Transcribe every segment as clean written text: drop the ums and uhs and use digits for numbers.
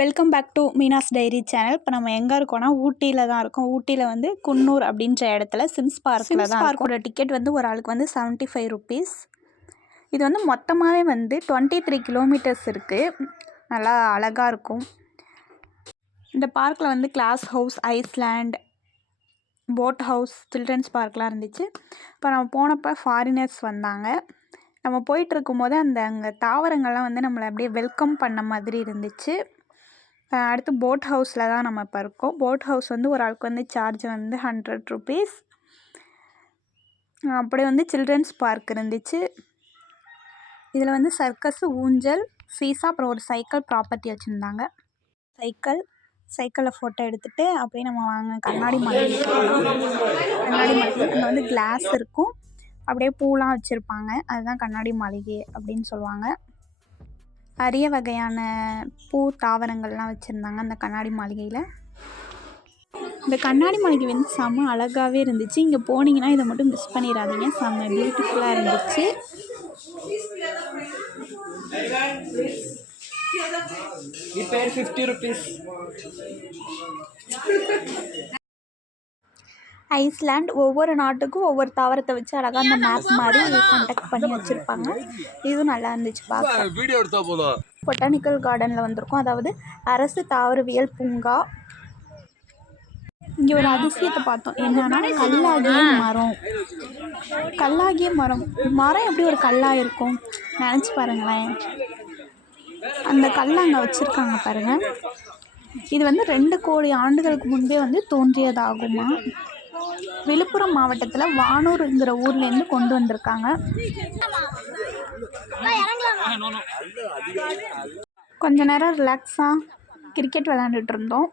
Welcome back to Meena's diary channel. இப்போ நம்ம எங்கே இருக்கோம்னா ஊட்டியில் தான் இருக்கோம். ஊட்டியில் வந்து குன்னூர் அப்படின்ற இடத்துல சிம்ஸ் பார்க்கோட டிக்கெட் வந்து ஒரு ஆளுக்கு வந்து 75 ருபீஸ். இது வந்து மொத்தமாகவே வந்து 23 கிலோமீட்டர்ஸ் இருக்குது. நல்லா அழகாக இருக்கும். இந்த பார்க்கில் வந்து glass house, island, boat house, children's பார்க்லாம் இருந்துச்சு. இப்போ நம்ம போனப்போ ஃபாரினர்ஸ் வந்தாங்க. நம்ம போயிட்டுருக்கும் போது அங்கே தாவரங்கள்லாம் வந்து நம்மளை அப்படியே வெல்கம் பண்ண மாதிரி இருந்துச்சு. அடுத்து போட் ஹவுஸில் தான் நம்ம இப்போ இருக்கோம். போட் ஹவுஸ் வந்து ஒரு ஆளுக்கு வந்து சார்ஜ் வந்து 100 ருபீஸ். அப்படியே வந்து சில்ட்ரன்ஸ் பார்க் இருந்துச்சு. இதில் வந்து சர்க்கஸு, ஊஞ்சல், சீசா, அப்புறம் ஒரு சைக்கிள் ப்ராப்பர்ட்டி வச்சுருந்தாங்க. சைக்கிளில் ஃபோட்டோ எடுத்துகிட்டு அப்படியே நம்ம வாங்க கண்ணாடி மலைக்கு போகலாம். கண்ணாடி மலைக்கு அங்கே வந்து கிளாஸ் இருக்கும், அப்படியே பூலாம் வச்சுருப்பாங்க. அதுதான் கண்ணாடி மாளிகை அப்படின்னு சொல்லுவாங்க. அரிய வகையான பூ தாவரங்கள்லாம் வச்சுருந்தாங்க அந்த கண்ணாடி மாளிகையில். இந்த கண்ணாடி மாளிகை வந்து செம்ம அழகாகவே இருந்துச்சு. இங்கே போனீங்கன்னா இதை மட்டும் மிஸ் பண்ணிடாதீங்க. செம்ம பியூட்டிஃபுல்லாக இருந்துச்சு. ஐஸ்லேண்ட் ஒவ்வொரு நாட்டுக்கும் ஒவ்வொரு தாவரத்தை வச்சு அழகாக அந்த மேப் மாதிரி கான்டாக்ட் பண்ணி வச்சுருப்பாங்க. இதுவும் நல்லா இருந்துச்சு பார்க்க. பொட்டானிக்கல் கார்டனில் வந்திருக்கோம், அதாவது அரசு தாவரவியல் பூங்கா. இங்கே ஒரு அதிசயத்தை பார்த்தோம். என்னன்னா கல்லாகிய மரம் எப்படி ஒரு கல்லாக இருக்கும் நினச்சி பாருங்களேன். அந்த கல்லை அங்கே வச்சுருக்காங்க பாருங்கள். இது வந்து 2 கோடி ஆண்டுகளுக்கு முன்பே வந்து தோன்றியதாகுமா. விழுப்புரம் மாவட்டத்தில் வானூருங்கிற ஊர்லேருந்து கொண்டு வந்திருக்காங்க. கொஞ்ச நேரம் ரிலாக்ஸாக கிரிக்கெட் விளையாண்டுட்டு இருந்தோம்.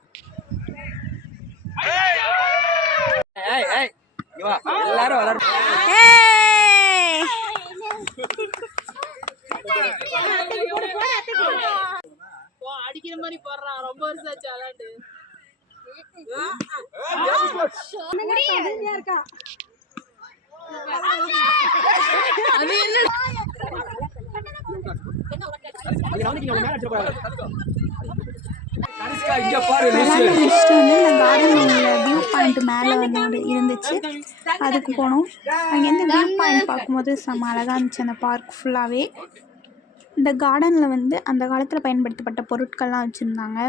அடிக்கிற மாதிரி போடுறான். ரொம்ப வருஷம் ஆச்சு விளையாண்டு. வியூ பாயிண்ட் மேலே வந்து இருந்துச்சு, அதுக்கு போனோம். அங்கேருந்து வியூ பாயிண்ட் பார்க்கும்போது செம்ம அழகாக இருந்துச்சு அந்த பார்க் ஃபுல்லாகவே. இந்த கார்டனில் வந்து அந்த காலத்தில் பயன்படுத்தப்பட்ட பொருட்கள்லாம் வச்சுருந்தாங்க.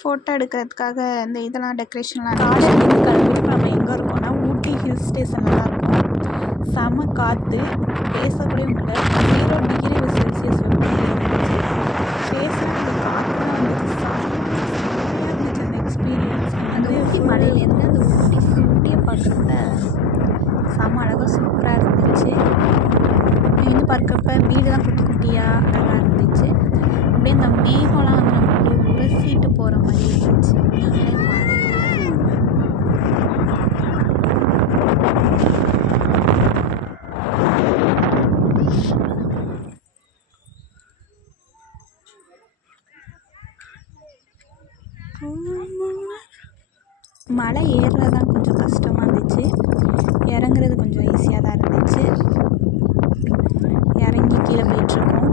ஃபோட்டோ எடுக்கிறதுக்காக இந்த இதெல்லாம் டெக்கரேஷன்லாம். கார்டன்லேருந்து கிளம்பிட்டு நம்ம எங்கே இருக்கோம்னா ஊட்டி ஹில் ஸ்டேஷனில் தான் இருக்கோம். செம காற்று, பேசக்கூடிய முடியல. 0 டிகிரி செல்சியஸ் பேசுகிற காற்றுலாம் வந்து செம்மையாக இருந்துச்சு அந்த எக்ஸ்பீரியன்ஸ். அந்த ஊட்டி மலையிலேருந்து அந்த ஊட்டியை பார்க்குறப்ப செம அழகாக சூப்பராக இருந்துச்சு. இங்கே பார்க்குறப்ப வீடுலாம் குட்டி குட்டியாக அழகாக இருந்துச்சு. அப்படியே அந்த மேகம்லாம் வந்து நம்ம அப்படியே உரசிட்டு போகிற மாதிரி இருந்துச்சு. நீங்களே பாருங்கள். மலை ஏறுறது தான் கொஞ்சம் கஷ்டமாக இருந்துச்சு, இறங்குறது கொஞ்சம் ஈஸியாக தான் இருந்துச்சு. இறங்கி கீழே போயிட்டுருக்கோம்.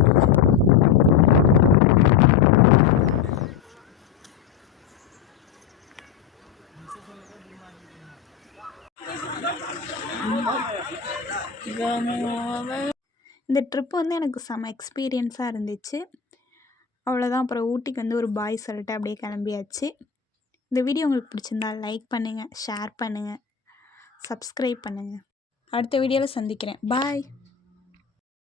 இந்த ட்ரிப் வந்து எனக்கு செம எக்ஸ்பீரியன்ஸாக இருந்துச்சு. அவ்வளோதான். அப்புறம் ஊட்டிக்கு வந்து ஒரு பாய் சொல்லிட்டு அப்படியே கிளம்பியாச்சு. இந்த வீடியோ உங்களுக்கு பிடிச்சிருந்தா லைக் பண்ணுங்கள், ஷேர் பண்ணுங்கள், சப்ஸ்கிரைப் பண்ணுங்கள். அடுத்த வீடியோவில் சந்திக்கிறேன். பாய்.